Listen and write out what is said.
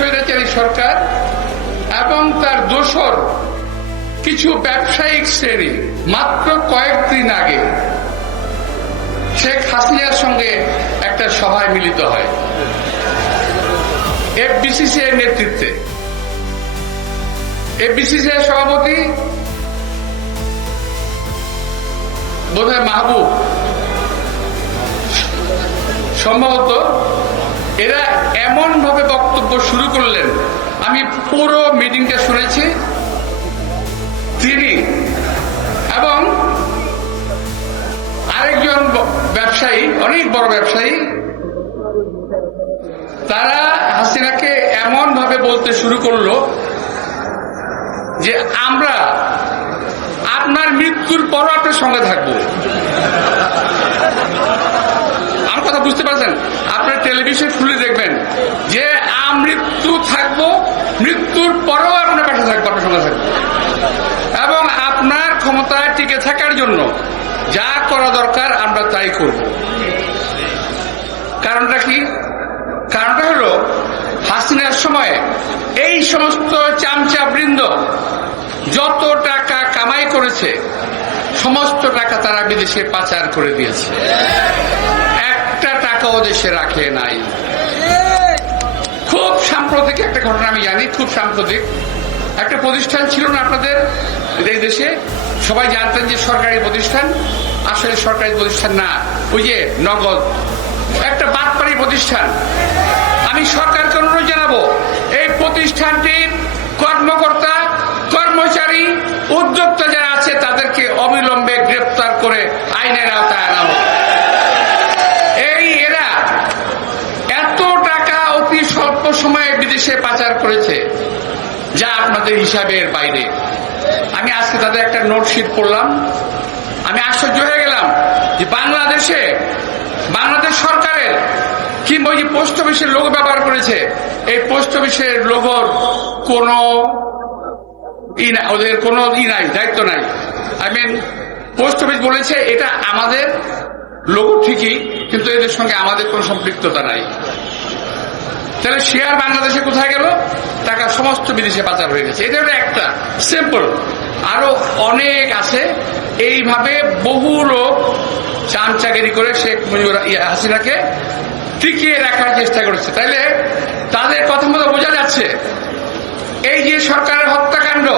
স্বৈরাচারী সরকার এবং তার দোসর কিছু ব্যবসায়িক শ্রেণি মাত্র কয়েকদিন আগে শেখ হাসিনার সঙ্গে একটা সভায় মিলিত হয়। এফবিসিসি এর নেতৃত্বে। এফবিসিসি এর সভাপতি বোধহয় মাহবুব। সম্ভবত এরা এমন ভাবে বক্তব্য শুরু করলেন। আমি পুরো মিটিংটা শুনেছি। তিনি এবং আরেকজন ব্যবসায়ী, অনেক বড় ব্যবসায়ী, তারা হাসিনাকে এমন ভাবে বলতে শুরু করল যে আমরা আপনার মৃত্যুর পরও আপনার সঙ্গে থাকব আমার কথা বুঝতে পারছেন টেলিভিশন খুলে দেখবেন যে আমৃত্যু থাকব, মৃত্যুর পরেও আপনার পাশে থাকব, আপনার সঙ্গে থাকব। এবং আপনার ক্ষমতায় টিকে থাকার জন্য যা করা দরকার আমরা তাই করব। কারণটা কি? কারণটা হলো, হাসিনার সময় এই সমস্ত চামচা বৃন্দ যত টাকা কামাই করেছে, সমস্ত টাকা তারা বিদেশে পাচার করে দিয়েছে। টাকাও দেশে রাখে নাই। খুব সাম্প্রতিক একটা ঘটনা আমি জানি, খুব সাম্প্রতিক। একটা প্রতিষ্ঠান ছিল না আপনাদের এই দেশে? সবাই জানতেন যে সরকারি প্রতিষ্ঠান। আসলে সরকারি প্রতিষ্ঠান না, ওই যে নগদ। একটা বাটপাড়ি প্রতিষ্ঠান। আমি সরকারকে অনুরোধ জানাব, এই প্রতিষ্ঠানটির কর্মকর্তা সময়ে বিদেশে পাচার করেছে, যা আপনাদের হিসাবের বাইরে। আমি আজকে তাদের একটা নোটশিট পড়লাম। আমি আশ্চর্য হয়ে গেলাম যে বাংলাদেশে, বাংলাদেশ সরকারের কিংবা ওই যে পোস্ট অফিসের লোগো ব্যবহার করেছে, এই পোস্ট অফিসের লোগোর কোনো ওদের কোনো ই নাই, দায়িত্ব নাই। আই মিন পোস্ট অফিস বলেছে এটা আমাদের লোগো ঠিকই, কিন্তু এদের সঙ্গে আমাদের কোনো সম্পৃক্ততা নাই। তাহলে শেয়ার বাংলাদেশে কোথায় গেল? টাকা সমস্ত বিদেশে পাচার হয়ে গেছে। এটা হলো একটা। সিম্পল আরও অনেক আছে। এইভাবে বহু লোক চান চাকরি করে শেখ মুজিবুর হাসিনাকে টিকিয়ে রাখার চেষ্টা করেছে। তাইলে তাদের কথা মতো বোঝা যাচ্ছে। এই যে সরকারের হত্যাকাণ্ড